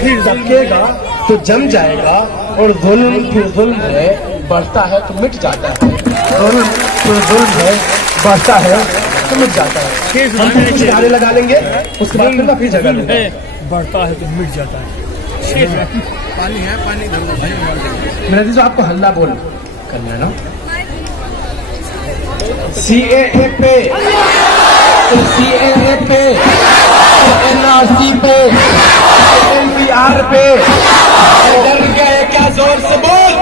फिर धकेगा तो जम जाएगा, और जुल्म फिर जुल्म है, बढ़ता है तो मिट जाता है। जुल्म फिर जुल्म है, बढ़ता है तो मिट जाता है। हम कुछ गाने लगा लेंगे, उसके बाद फिर फिर जगह लूंगा। बढ़ता है तो मिट जाता है। पानी है, पानी धरो। मेरा जी आपको हल्ला बोल करना है ना, CAA पे, CAA पे, NRC पे, NPR पे डर गए क्या, जोर से बोल।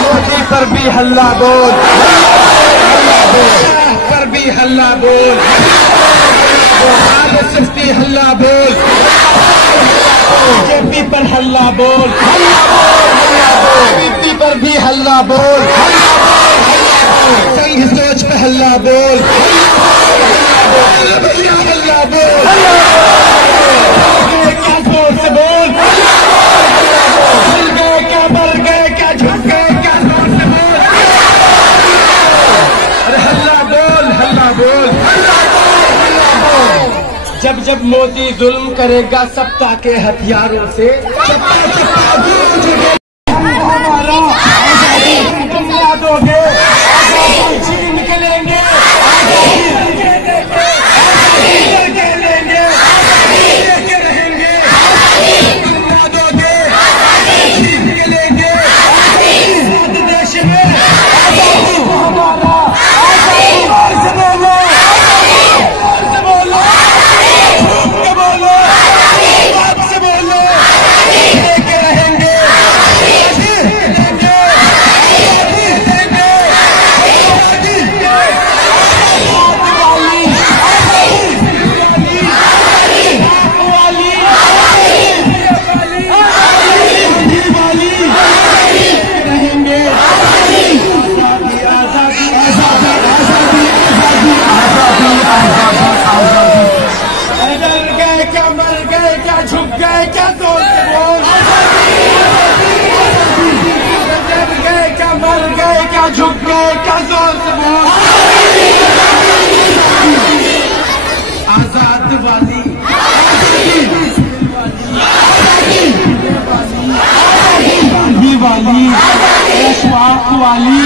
मोदी पर भी हल्ला बोल, पर भी हल्ला बोल, सस्ती हल्ला बोल, बीजेपी पर हल्ला बोल, बीजेपी पर भी हल्ला बोल, संघ सोच पे हल्ला बोल, हल्ला बोल, क्या जोर से बोल, हिल गए क्या, मर गए क्या, झुक गए क्या, जोर से बोल, अरे हल्ला बोल, हल्ला बोल, जब जब मोदी जुल्म करेगा सत्ता के हथियारों से, दोगे निकलेंगे, झुक गए क्या, जोर से बोल, आजाद वाली, वाली, वाली, वाली, वाली,